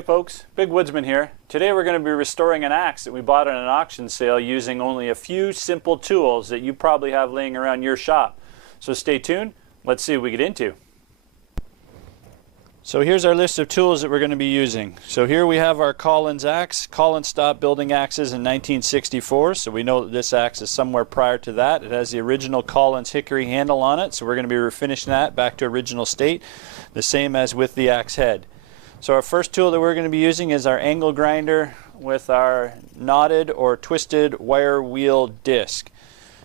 Hey folks, Big Woodsman here. Today we're going to be restoring an axe that we bought at an auction sale using only a few simple tools that you probably have laying around your shop. So stay tuned, let's see what we get into. So here's our list of tools that we're going to be using. So here we have our Collins axe. Collins stopped building axes in 1964, so we know that this axe is somewhere prior to that. It has the original Collins hickory handle on it, so we're going to be refinishing that back to original state, the same as with the axe head. So our first tool that we're going to be using is our angle grinder with our knotted or twisted wire wheel disc.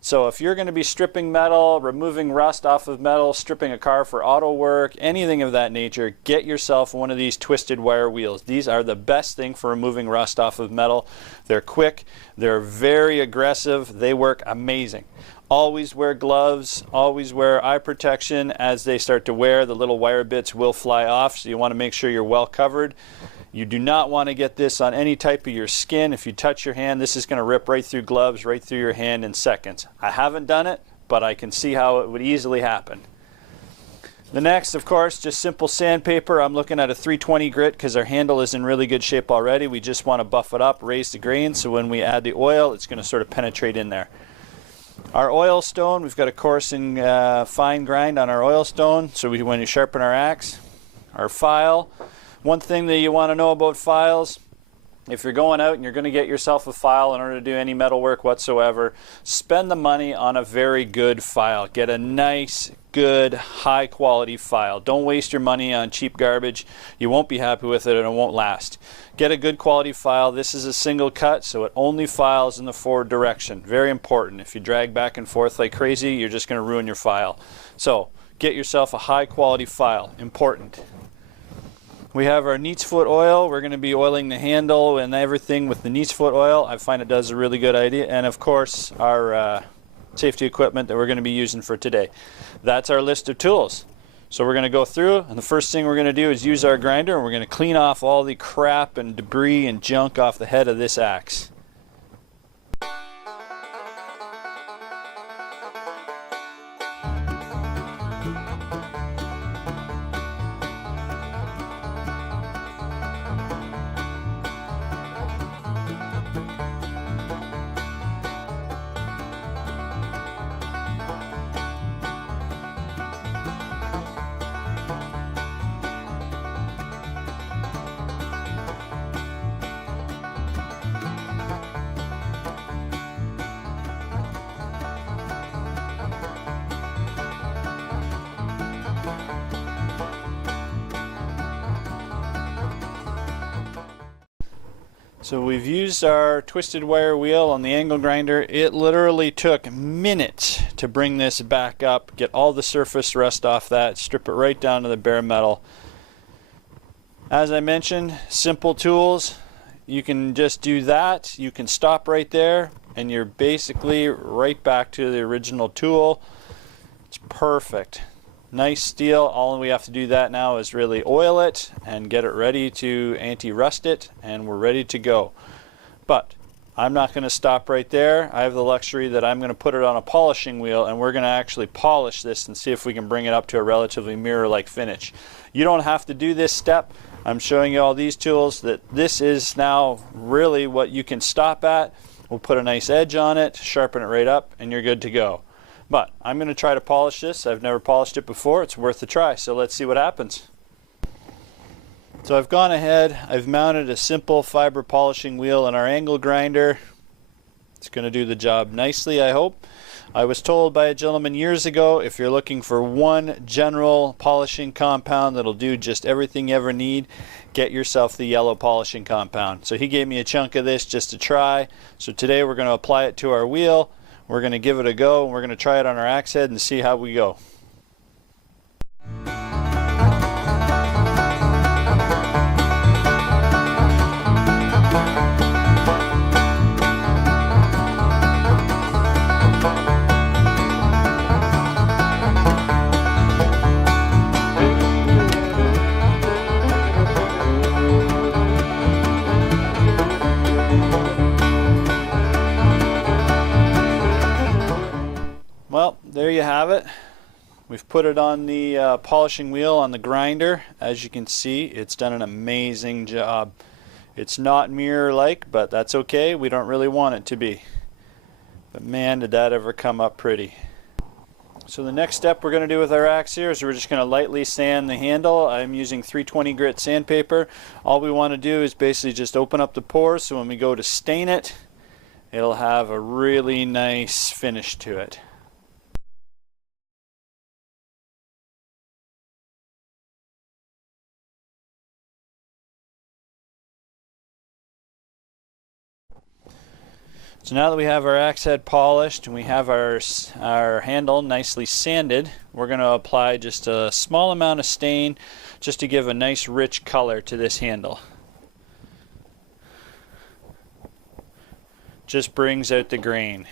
So if you're going to be stripping metal, removing rust off of metal, stripping a car for auto work, anything of that nature, get yourself one of these twisted wire wheels. These are the best thing for removing rust off of metal. They're quick, they're very aggressive, they work amazing. Always wear gloves, always wear eye protection. As they start to wear, the little wire bits will fly off, so you want to make sure you're well covered. You do not want to get this on any type of your skin. If you touch your hand, this is going to rip right through gloves, right through your hand in seconds. I haven't done it, but I can see how it would easily happen. The next, of course, just simple sandpaper. I'm looking at a 320 grit because our handle is in really good shape already. We just want to buff it up, raise the grain, so when we add the oil, it's going to sort of penetrate in there. Our oil stone, we've got a coarse and fine grind on our oil stone, so when you sharpen our axe. Our file. One thing that you want to know about files, if you're going out and you're going to get yourself a file in order to do any metal work whatsoever, spend the money on a very good file. Get a nice, good, high quality file. Don't waste your money on cheap garbage. You won't be happy with it and it won't last. Get a good quality file. This is a single cut, so it only files in the forward direction. Very important. If you drag back and forth like crazy, you're just going to ruin your file. So get yourself a high quality file. Important. We have our neat's foot oil. We're going to be oiling the handle and everything with the neat's foot oil. I find it does a really good idea. And of course, our safety equipment that we're going to be using for today. That's our list of tools. So we're going to go through, and the first thing we're going to do is use our grinder, and we're going to clean off all the crap and debris and junk off the head of this axe. So we've used our twisted wire wheel on the angle grinder. It literally took minutes to bring this back up, get all the surface rust off that, strip it right down to the bare metal. As I mentioned, simple tools. You can just do that. You can stop right there and you're basically right back to the original tool. It's perfect. Nice steel. All we have to do that now is really oil it and get it ready to anti-rust it, and we're ready to go. But I'm not going to stop right there. I have the luxury that I'm going to put it on a polishing wheel, and we're going to actually polish this and see if we can bring it up to a relatively mirror-like finish. You don't have to do this step. I'm showing you all these tools that this is now really what you can stop at. We'll put a nice edge on it, sharpen it right up, and you're good to go. But I'm going to try to polish this. I've never polished it before. It's worth a try. So let's see what happens. So I've gone ahead. I've mounted a simple fiber polishing wheel in our angle grinder. It's going to do the job nicely, I hope. I was told by a gentleman years ago, if you're looking for one general polishing compound that'll do just everything you ever need, get yourself the yellow polishing compound. So he gave me a chunk of this just to try. So today we're going to apply it to our wheel. We're going to give it a go, and we're going to try it on our axe head and see how we go. Well, there you have it. We've put it on the polishing wheel on the grinder. As you can see, it's done an amazing job. It's not mirror-like, but that's okay. We don't really want it to be. But man, did that ever come up pretty. So the next step we're going to do with our axe here is we're just going to lightly sand the handle. I'm using 320 grit sandpaper. All we want to do is basically just open up the pores so when we go to stain it, it'll have a really nice finish to it. So now that we have our axe head polished and we have our handle nicely sanded, we're going to apply just a small amount of stain just to give a nice rich color to this handle. Just brings out the grain.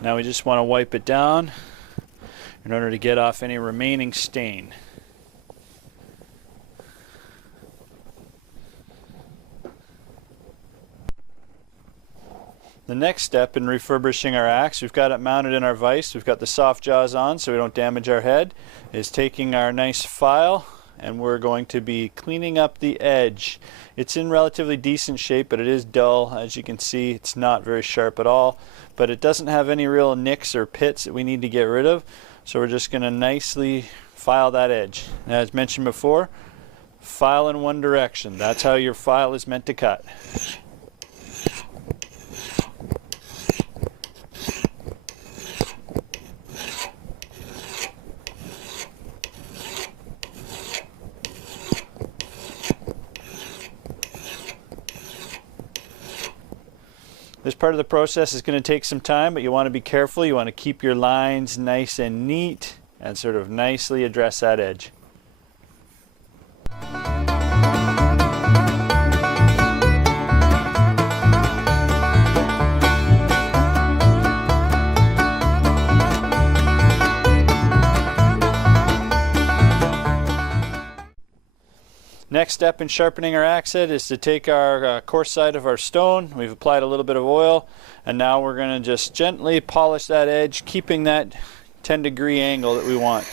Now we just want to wipe it down in order to get off any remaining stain. The next step in refurbishing our axe, we've got it mounted in our vise, we've got the soft jaws on so we don't damage our head, is taking our nice file and we're going to be cleaning up the edge. It's in relatively decent shape, but it is dull. As you can see, it's not very sharp at all, but it doesn't have any real nicks or pits that we need to get rid of. So we're just going to nicely file that edge. And as mentioned before, file in one direction. That's how your file is meant to cut. This part of the process is going to take some time, but you want to be careful. You want to keep your lines nice and neat and sort of nicely address that edge. Next step in sharpening our axe head is to take our coarse side of our stone. We've applied a little bit of oil, and now we're going to just gently polish that edge, keeping that 10-degree angle that we want.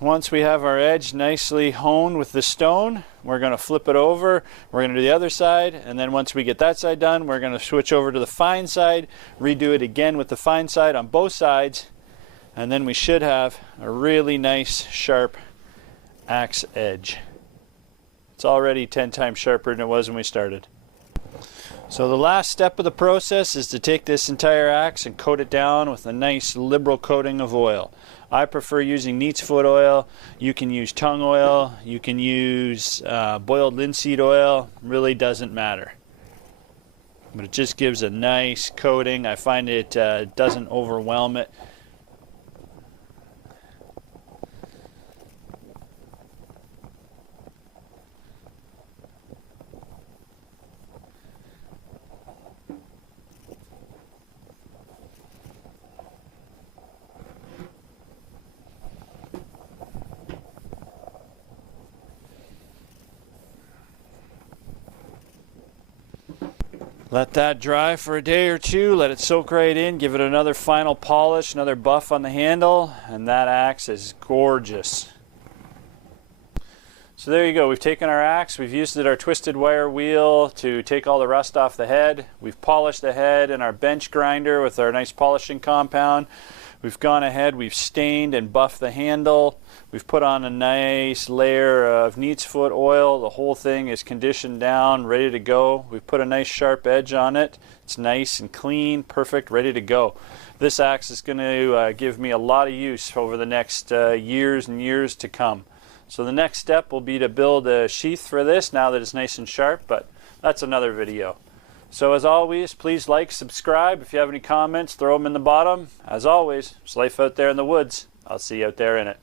Once we have our edge nicely honed with the stone, we're going to flip it over. We're going to do the other side, and then once we get that side done, we're going to switch over to the fine side, redo it again with the fine side on both sides, and then we should have a really nice sharp axe edge. It's already 10 times sharper than it was when we started. So the last step of the process is to take this entire axe and coat it down with a nice liberal coating of oil. I prefer using neat's foot oil. You can use tongue oil. You can use boiled linseed oil. Really doesn't matter. But it just gives a nice coating. I find it doesn't overwhelm it. Let that dry for a day or two, let it soak right in, give it another final polish, another buff on the handle, and that axe is gorgeous. So there you go, we've taken our axe, we've used our twisted wire wheel to take all the rust off the head, we've polished the head in our bench grinder with our nice polishing compound. We've gone ahead, we've stained and buffed the handle. We've put on a nice layer of neat's foot oil. The whole thing is conditioned down, ready to go. We've put a nice sharp edge on it. It's nice and clean, perfect, ready to go. This axe is going to give me a lot of use over the next years and years to come. So the next step will be to build a sheath for this now that it's nice and sharp, but that's another video. So as always, please like, subscribe. If you have any comments, throw them in the bottom. As always, it's life out there in the woods. I'll see you out there in it.